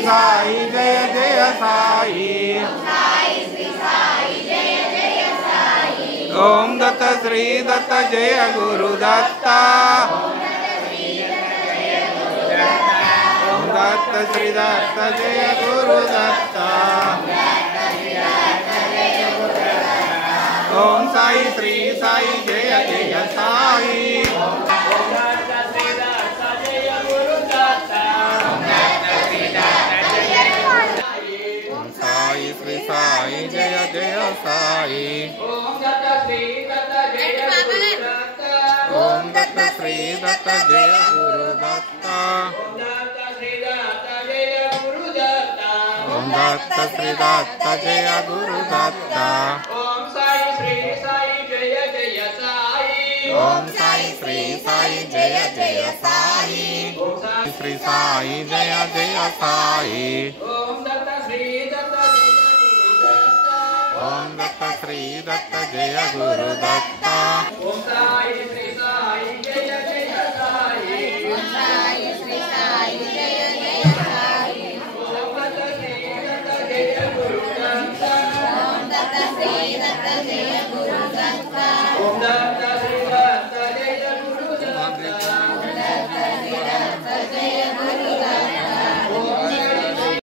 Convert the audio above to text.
Sai Jai Jai Sai. Om Datta Shri Dutt Jai Guru Dutta. Om Datta Shri Dutt Jai Guru Dutta. Om Sai Shri Sai Jai Jai Sai. Sai Shri Sai Jai Jai Sai. Om Datta Shri Dutt Jai Guru Dutta. Om Datta Shri Dutt Jai Guru Dutta. Om Datta Shri Dutt Jai Guru Dutta. Om Sai Shri Sai Jai Jai Sai. Om Sai Shri Sai Jai Jai Sai. Om Sai Shri Sai Jai Jai Sai. Om Datta Shri Dutt Om Datta Shri Dutt Jai Guru Dutta. Om Sai